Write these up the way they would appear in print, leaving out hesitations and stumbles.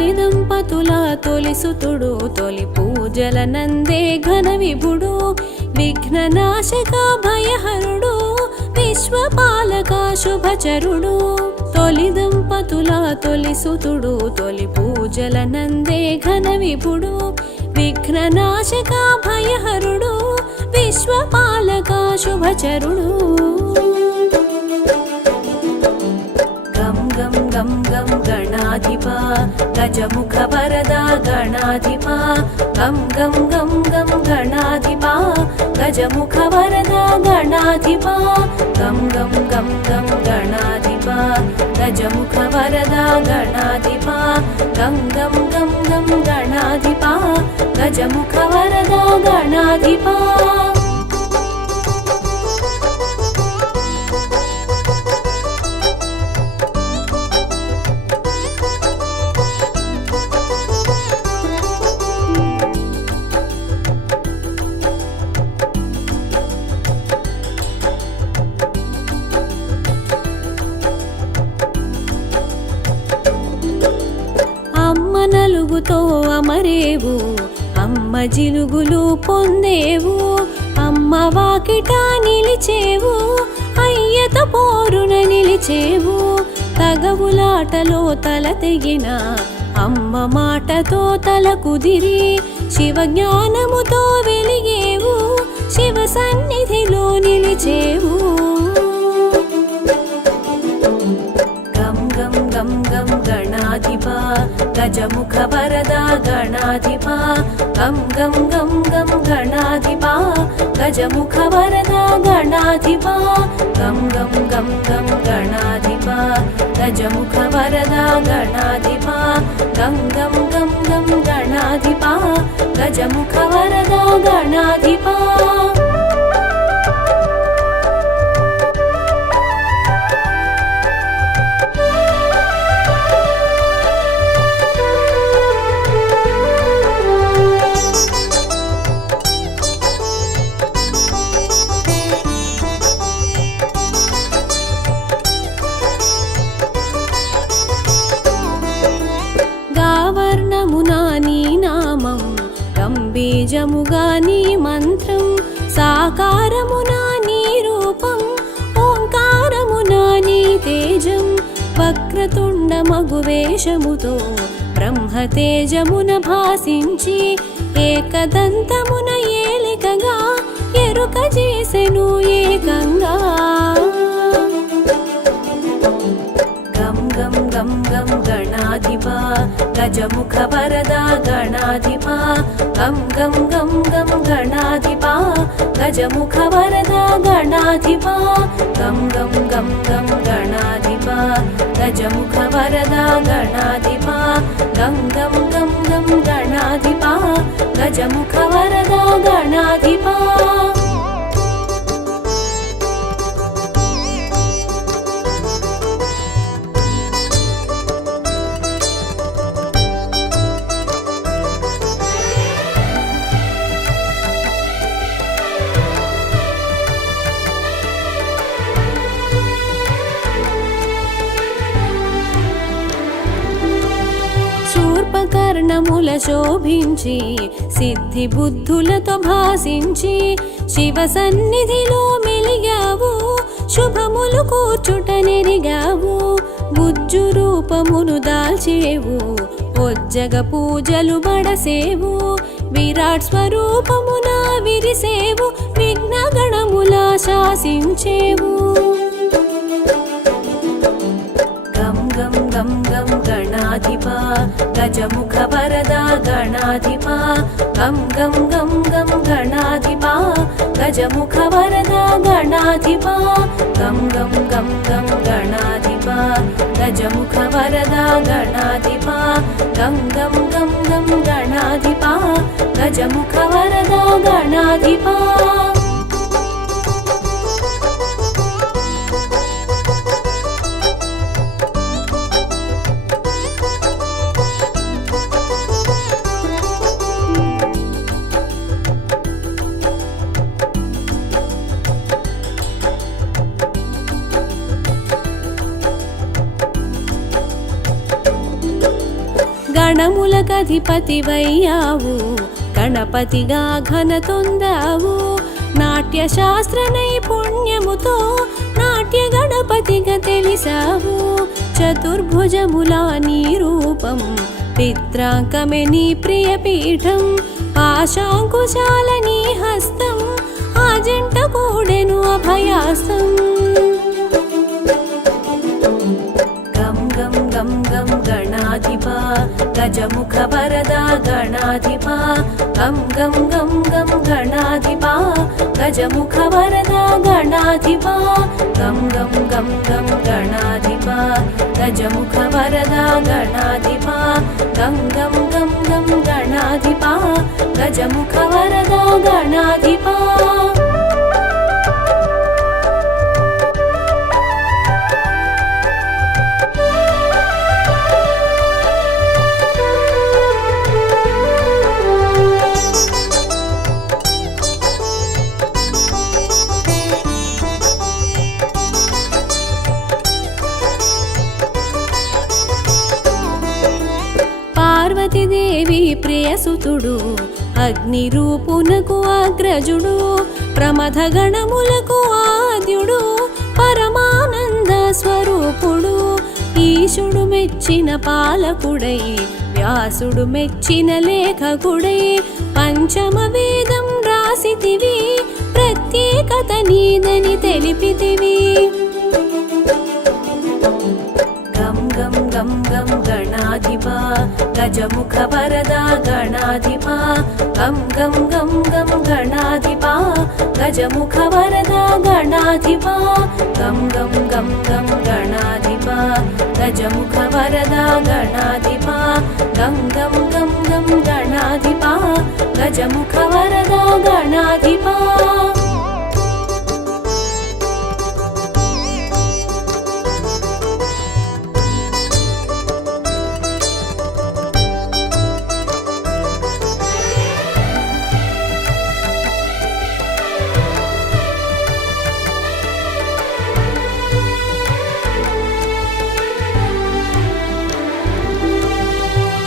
తొలి దంపతుల తొలి సుతుడు తొలి పూజల నందే ఘన విభుడు విఘ్ననాశక భయహరుడు విశ్వపాలక శుభచరుడు తొలి దంపతుల తొలి సుతుడు తొలి పూజల నందే ఘన విభుడు విఘ్ననాశక భయహరుడు విశ్వపాలక శుభచరుడు గం గం గం గం గణాధిపా గజముఖ వరదా గణాధిపా గం గం గం గం గణాధిపా గజముఖ వరదా గణాధిపా గం గం గం గం గణాధిపా గజముఖ వరదా గణాధిపా గం గం గం గం గణాధిపా గజముఖ వరదా గణాధిపా నలుగుతో అమరేవు అమ్మ జిలుగులు పొందేవు అమ్మ వాకిట నిలిచేవు అయ్యతో పోరున నిలిచేవు తగవులాటలో తల తెగిన అమ్మ మాటతో తల కుదిరి శివ జ్ఞానముతో వెలిగేవు శివ సన్నిధిలో నిలిచేవు గం గం గణాధిపా గజముఖ వరదా గణాధిపా గం గం గం గం గణాధిపా గజముఖ వరదా గణాధిపా గం గం గం గం గణాధిపా గజముఖ వరదా గణాధిపా గం గం గం గం గణాధిపా గజముఖ వరదా గణాధిపా బీజముగా నీ మంత్రం సాకారమునా నీ రూపం ఓంకారమునా నీ తేజం వక్రతుండ మగువేషముతో బ్రహ్మతేజమున భాసించి ఏకదంతమున ఏలికగా ఎరుక చేసెను ఏకంగా గం గం గం గం గణాధిపా గజముఖ వరదా గణాధిపా గం గం గం గం గణాధిపా గజముఖ వరదా గణాధిపా గం గం గం గం గణాధిపా గజముఖ వరదా గణాధిపా గం గం గం గం గణాధిపా గజముఖ వరదా గణాధిపా కర్ణముల శోభించి సిద్ధి బుద్ధులతో భాసించి శివ సన్నిధిలో మెలిగావు శుభములు కూర్చుట నెరిగావు బుజ్జు రూపమును దాల్చేవు ఒజ్జగ పూజలు బడసేవు విరాట్ స్వరూపమున విరిసేవు విఘ్న గణముల శాసించేవు గం గం గం గణాధిపా గజముఖ వరదా గణాధిపా గం గం గం గం గణాధిపా గజముఖ వరదా గణాధిపా గం గం గం గం గణాధిపా గజముఖ వరదా గణాధిపా గం గం గం గం గణాధిపా గజముఖ వరదా గణాధిపా గణములకధిపతివయ్యావు గణపతిగా ఘనతొందావు నాట్య శాస్త్ర నైపుణ్యముతో నాట్య గణపతిగా తెలిసావు చతుర్భుజములా నీ రూపం పిత్రాంకమే నీ ప్రియపీఠం పాశాంకుశాల నీ హస్తం ఆ జంట కూడెను అభయాస్తం గం గం గం గం గణాధిపా గజముఖ వరదా గణాధిపా గం గం గం గం గణాధిపా గజముఖ వరదా గణాధిపా గం గం గం గం గణాధిపా గజముఖ వరదా గణాధిపా గం గం గం గం గణాధిపా గజముఖ వరదా గణాధిపా పార్వతీదేవి ప్రియసుతుడు అగ్ని రూపునకు అగ్రజుడు ప్రమథ గణములకు ఆద్యుడు పరమానంద స్వరూపుడు ఈశుడు మెచ్చిన పాలకుడై వ్యాసుడు మెచ్చిన లేఖకుడై పంచమ వేదం రాసితివి ప్రత్యేకత నీదని తెలిపితివి గం గం గం గం గణాధిపా గజముఖ వరదా గణాధిపా గం గం గం గం గణాధిపా గజముఖ వరదా గణాధిపా గం గం గం గం గణాధిపా గజముఖ వరదా గణాధిపా గం గం గం గం గణాధిపా గజముఖ వరదా గణాధిపా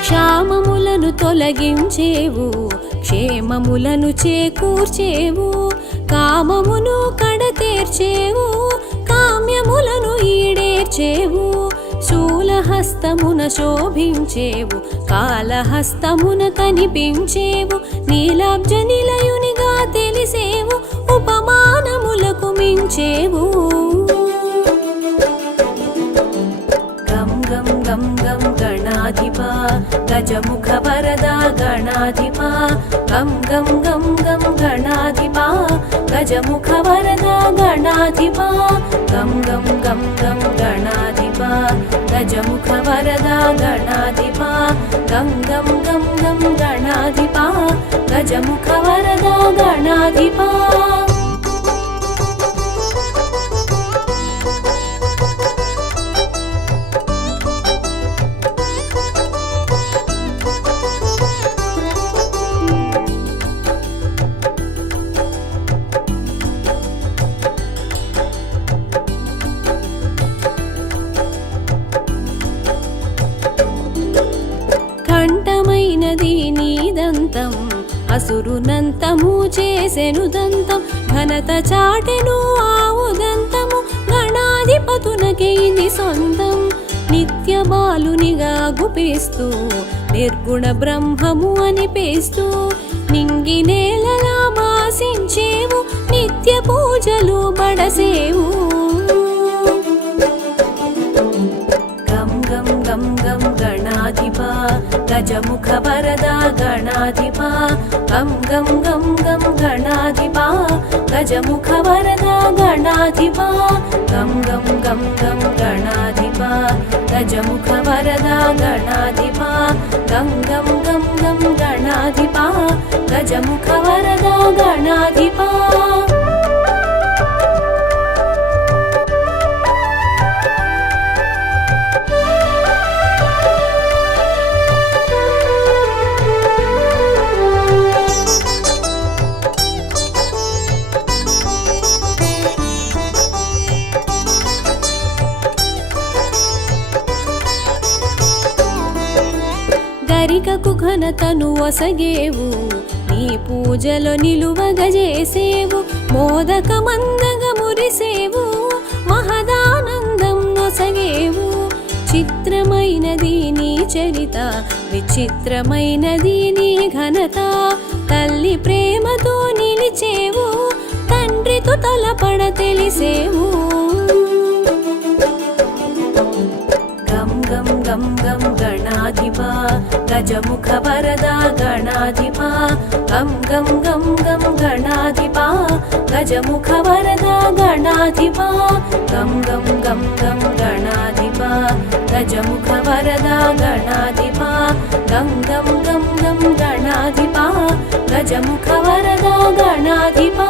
క్షామములను తొలగించేవు క్షేమములను చేకూర్చేవు కామమును కడతేర్చేవు కామ్యములను ఈడేర్చేవు శూలహస్తమున శోభించేవు కాళహస్తమున కనిపించేవు నీలాబ్జ నిలయునిగా తెలిసేవు ఉపమానములకు మించేవు గం గం గం గం గణాధిపా గజముఖ వరదా గణాధిపా గం గం గం గం గణాధిపా గజముఖ వరదా గణాధిపా గం గం గం గం గణాధిపా గజముఖ వరదా గణాధిపా గం గం గం గం గణాధిపా గజముఖ వరదా గణాధిపా కంఠమైనది నీదంతం అసురునంతము చేసెను దంతం ఘనత చాటెను ఆవుదంతము గణాధిపతునకే ఇది సొంతం నిత్య బాలునిగా గుపిస్తూ నిర్గుణ బ్రహ్మము అనిపిస్తూ నింగి నేలలా భాసించేవు నిత్య పూజలు బడసేవు గం గం గం గం గణాధిపా గజముఖ వరదా గణాధిపా గం గం గం గం గణాధిపా గజముఖ వరదా గణాధిపా గం గం గం గం గణాధిపా గజముఖ వరదా గణాధిపా గం గం గం గం గణాధిపా గజముఖ వరదా గణాధిపా అంబికకు ఘనతను ఒసగేవు, నీ పూజలో నిలువగజేసేవు, మోదకమందగ మురిసేవు, మహదానందం నొసగేవు. చిత్రమైనది నీ చరిత, విచిత్రమైనది నీ ఘనత, తల్లి ప్రేమతో నిలిచేవు, తండ్రితో తలపడ తెలిసేవు. గం గం గం గం గణాధిపా, గజముఖ వరదా గణాధిపా, గం గం గం గం గణాధిపా, గజముఖ వరదా గణాధిపా, గం గం గం గం గణాధిపా, గజముఖ వరదా గణాధిపా, గం గం గం గం గణాధిపా, గజముఖ వరదా గణాధిపా.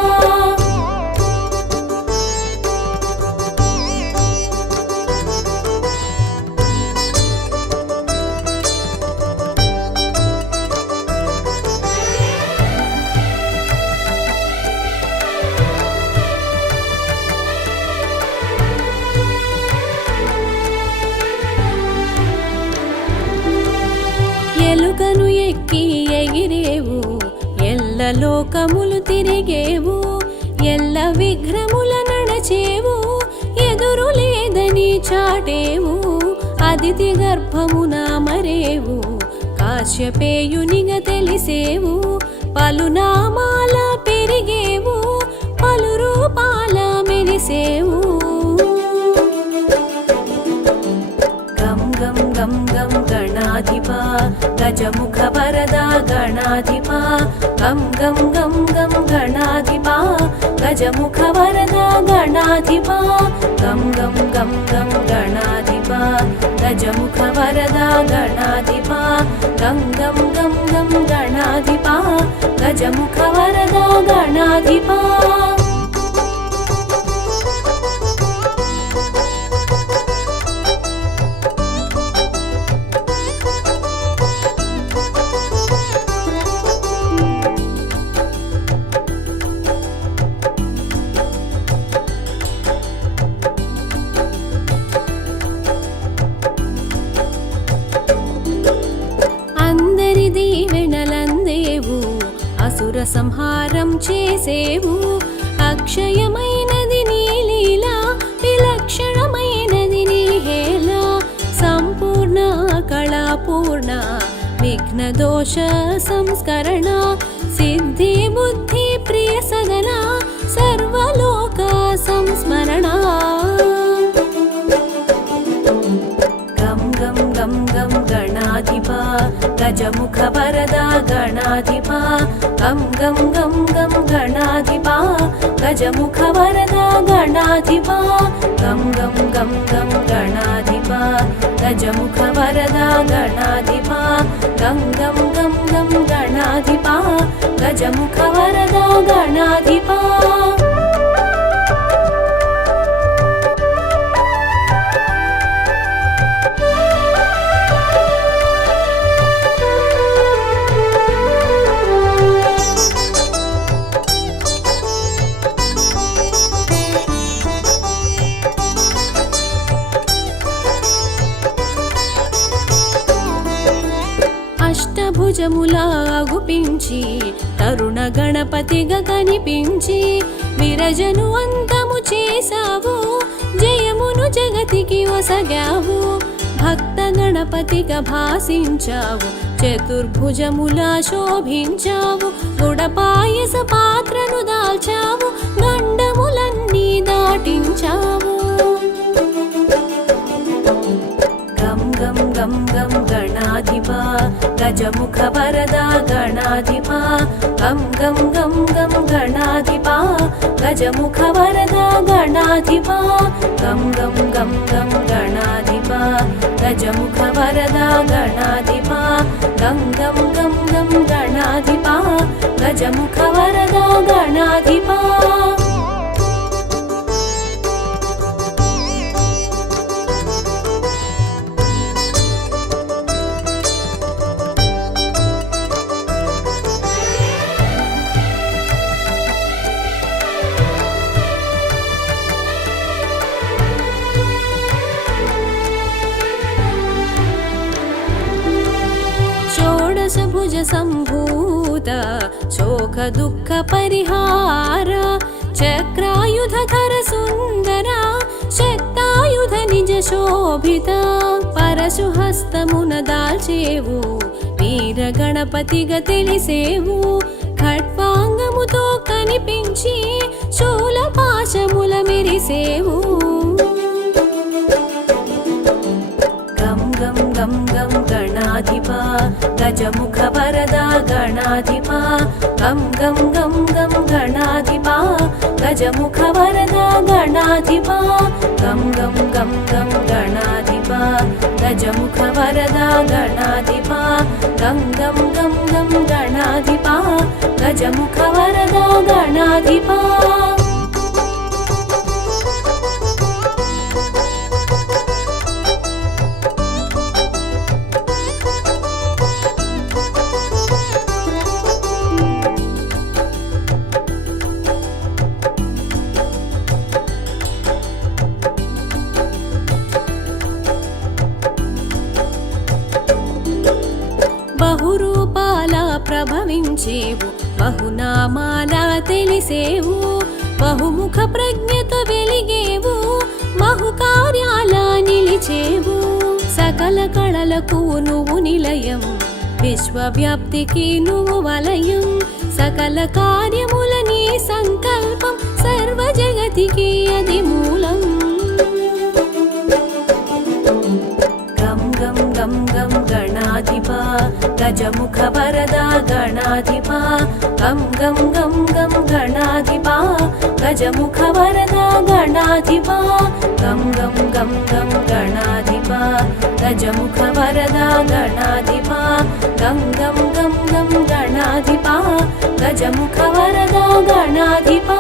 ఎలుకను ఎక్కి ఎగిరేవు, ఎల్ల లోకములు తిరిగేవు, ఎల్ల విఘ్నముల నడచేవు, ఎదురు లేదని చాటేవు, అదితి గర్భమున మరేవు, కాశ్యపేయునిగ తెలిసేవు, పలునామాల పెరిగేవు, పలు రూపాల మెరిసేవు. గం గం గం గం గణాధిపా, గజముఖ వరదా గణాధిపా, గం గం గం గం గణాధిపా, గజముఖ వరదా గణాధిపా, గం గం గం గం గణాధిపా, గజముఖ వరదా గణాధిపా, గం గం గం గం గణాధిపా, గజముఖ వరదా గణాధిపా. దీవెనలందేవు, అసుర సంహారం చేసేవు, అక్షయమైనది నీ లీల, విలక్షణమైనది నీ హేళ, సంపూర్ణ కళాపూర్ణ, విఘ్న దోష సంస్కరణ, సిద్ధి బుద్ధి ప్రియ సదన, సర్వలోక సంస్మరణ. గం గం గం గం గణాధిపా, గజముఖ వరదా గణాధిపా, గం గం గం గం గణాధిపా, గజముఖ వరదా గణాధిపా, గం గం గం గం గణాధిపా, గజముఖ వరదా గణాధిపా, గం గం గం గం గణాధిపా, గజముఖ వరదా గణాధిపా. అష్టభుజములా అగుపించి, తరుణ గణపతిగా కనిపించి, విరజను అంతము చేసావు, జయమును జగతికి ఒసగావు, భక్త గణపతిగా భాసించావు, చతుర్భుజములా శోభించావు, గుడపాయస పాత్రను దాల్చావు, గండములన్నీ దాటించావు. గం గం గం గం గణాధిపా, గజముఖ వరదా గణాధిపా, గం గం గం గం గణాధిపా, గజముఖ వరదా గణాధిపా, గం గం గం గం గణాధిపా, గజముఖ వరదా గణాధిపా, గం గం గం గం గణాధిపా, గజముఖ వరదా గణాధిపా. सम्भूत शोक दुःख परिहार चक्रायुधधर सुन्दरा शक्तायुध निज शोभित परशुहस्तमुन दाल्चेवु వీర గణపతిగా తెలిసేవు ఖడ్వాంగముతో కనిపించి శూల పాశముల మెరిసేవు గం గం గం గం గణాధిపా గజముఖ వరదా గణాధిపా గం గం గం గం గణాధిపా గజముఖ వరదా గణాధిపా గం గం గం గం గణాధిపా గజముఖ వరదా గణాధిపా గం గం గం గం గణాధిపా గజముఖ వరదా గణాధిపా బహురూపాల ప్రభవించేవు బహునామాల తెలిసేవు బహుముఖ ప్రజ్ఞతో వెలిగేవు బహుకార్యాల నిలిచేవు సకల కళలకు నువ్వు నిలయం విశ్వవ్యాప్తికి నువ్వు వలయం సకల కార్యముల నీ సంకల్పం సర్వ జగతికి అది మూలం గం గం గణాధిపా గజముఖ వరదా గణాధిపా గం గం గం గం గణాధిపా గజముఖ వరదా గణాధిపా గం గం గం గం గణాధిపా గజముఖ వరదా గణాధిపా గం గం గం గం గణాధిపా గజముఖ వరదా గణాధిపా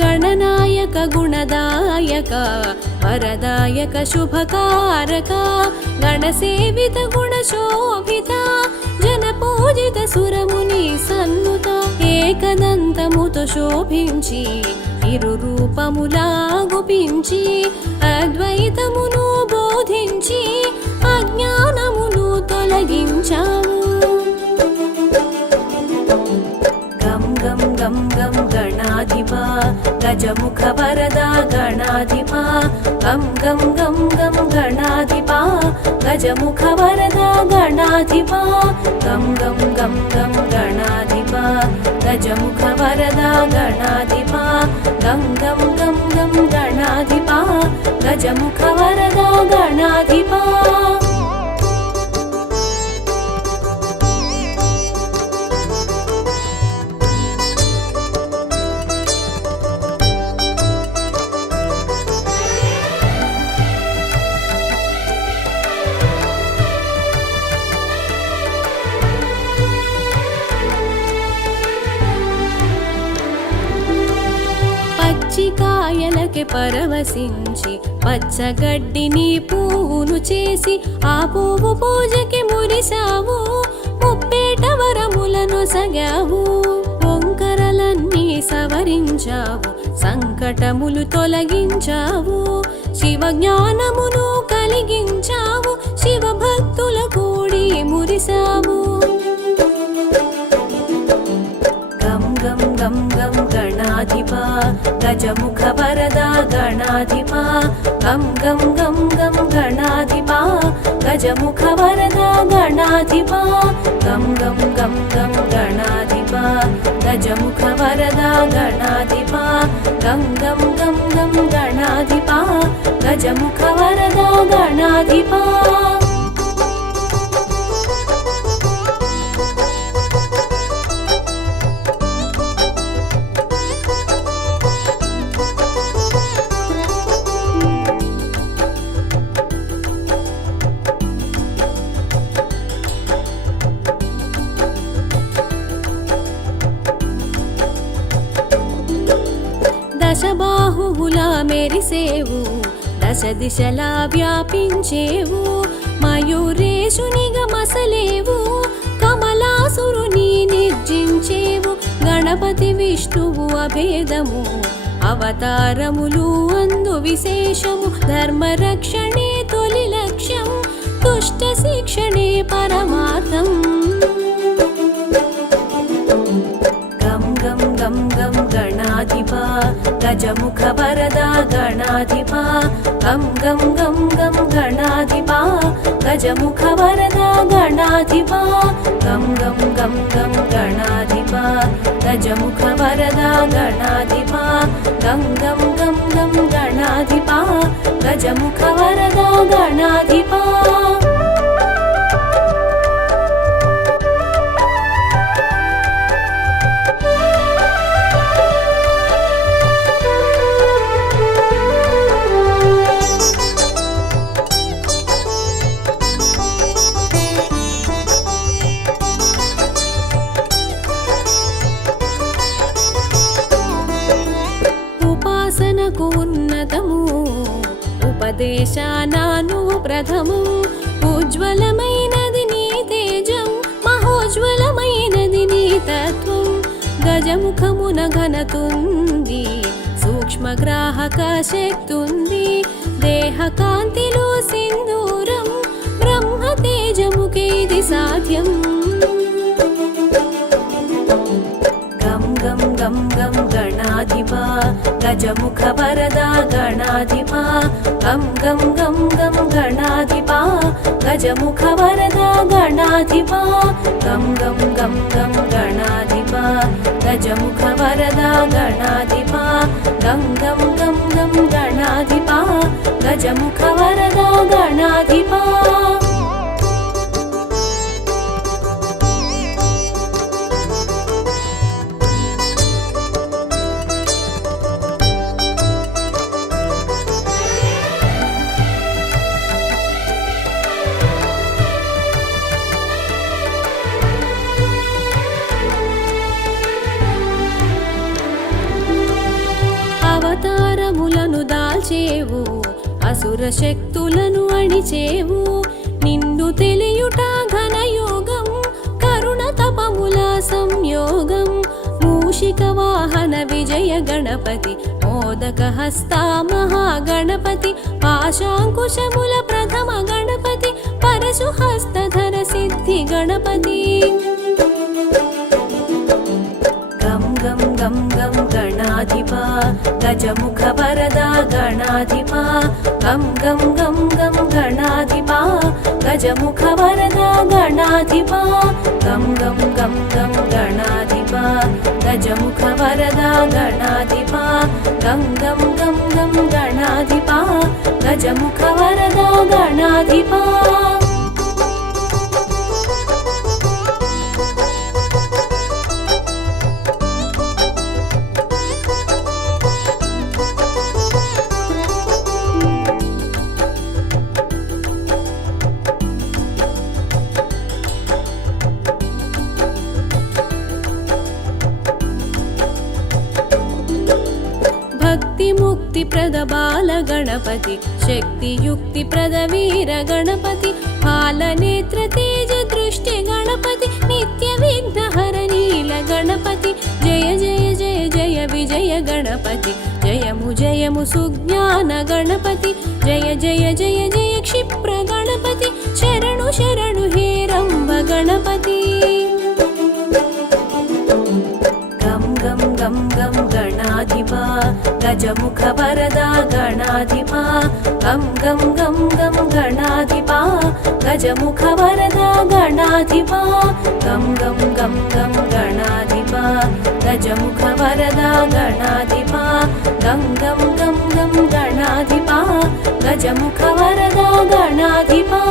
గణనాయక గుణదాయక వరదాయక శుభకారక గణసేవిత గుణశోభిత జనపూజిత సురముని సన్నుత ఏకదంతముతో శోభించి ఇరు రూపములా గుపించి అద్వైతమును బోధించి అజ్ఞానమును తొలగించావు గం గం గం గణాధిపా గజముఖ వరదా గణాధిపా గం గం గం గం గణాధిపా గజముఖ వరదా గణాధిపా గం గం గం గం గణాధిపా గజముఖ వరదా గణాధిపా గం గం గం గం గణాధిపా గజముఖ వరదా గణాధిపా పచ్చికాయలకి పరవశించి పచ్చగడ్డిని పువ్వును చేసి ఆ పువ్వు పూజకి మురిసావు ముప్పేట వరములను సగావు వంకరలన్నీ సవరించావు సంకటములు తొలగించావు శివ జ్ఞానమును కలిగించావు శివ భక్తుల కూడి మురిసావు గం గం గం గణాధిపా గజముఖ వరదా గణాధిపా గం గం గం గం గణాధిపా గజముఖ వరదా గణాధిపా గం గం గం గం గణాధిపా గజముఖ వరదా గణాధిపా గం గం గం గం గణాధిపా గజముఖ వరదా గణాధిపా దశబాహువులా మెరిసేవు, దశ దిశలా వ్యాపించేవు, మయూరేశునిగా మసలేవు, కమలాసురుని నిర్జించేవు, గణపతి విష్ణువు అభేదము, అవతారములు అందు విశేషము, ధర్మరక్షణే తొలి లక్ష్యం, దుష్ట శిక్షణే పరమార్థం. గం గం గం గం గణాధిపా గజముఖ వరదా గణాధిపా, గం గం గం గం గణాధిపా గజముఖ వరదా గణాధిపా, గం గం గం గం గణాధిపా గజముఖ వరదా గణాధిపా, గం గం గం గం గణాధిపా గజముఖ వరదా గణాధిపా. ఉపాసనకు ఉన్నతము, ఉపదేశానాను ప్రథమం, ఉజ్వలమైనది నీ తేజం, మహోజ్వలమైనది నీ తత్వం, గజముఖమున ఘనతుంది, సూక్ష్మగ్రాహక శక్తుంది, దేహ కాంతిలో సింధూరం, బ్రహ్మ తేజముకే ఇది సాధ్యం. గం గం గం గం గణాధిపా గజముఖ వరదా గణాధిపా, గం గం గం గం గణాధిపా గజముఖ వరదా గణాధిపా, గం గం గం గం గణాధిపా గజముఖ వరదా గణాధిపా, గం గం గం గం గణాధిపా గజముఖ వరదా గణాధిపా. అవతారములను దాల్చేవు, అసుర శక్తులను అణిచేవు, నిన్ను తెలియుట ఘనయోగం, కరుణ తపముల సంయోగం, మూషిక వాహన విజయ గణపతి, మోదక హస్త మహాగణపతి, పాశాంకుశముల ప్రథమ గణపతి, పరశు హస్తధర సిద్ధి గణపతి. గం గం గం గం గణాధిపా గజముఖ వరదా గణాధిపా, గం గం గం గం గణాధిపా గజముఖ వరదా గణాధిపా, గం గం గం గం గణాధిపా గజముఖ వరదా గణాధిపా, గం గం గం గం గణాధిపా గజముఖ వరదా గణాధిపా. భక్తి ముక్తి ప్రద బాల గణపతి, శక్తి యుక్తి ప్రద వీర గణపతి, పాలనేత్ర తేజ దృష్టి గణపతి, నిత్య విఘ్నహర నీల గణపతి, జయ జయ జయ జయ విజయ గణపతి, జయము జయము సుజ్ఞాన గణపతి, జయ జయ జయ జయ క్షిప్ర గణపతి, శరణు శరణు హే రంభ గణపతి. గం గం గం గం గణాధిపా గజముఖ వరదా గణాధిపా, గం గం గం గం గణాధిపా గజముఖ వరదా గణాధిపా, గం గం గం గం గణాధిపా గజముఖ వరదా గణాధిపా, గం గం గం గం గణాధిపా గజముఖ వరదా గణాధిపా.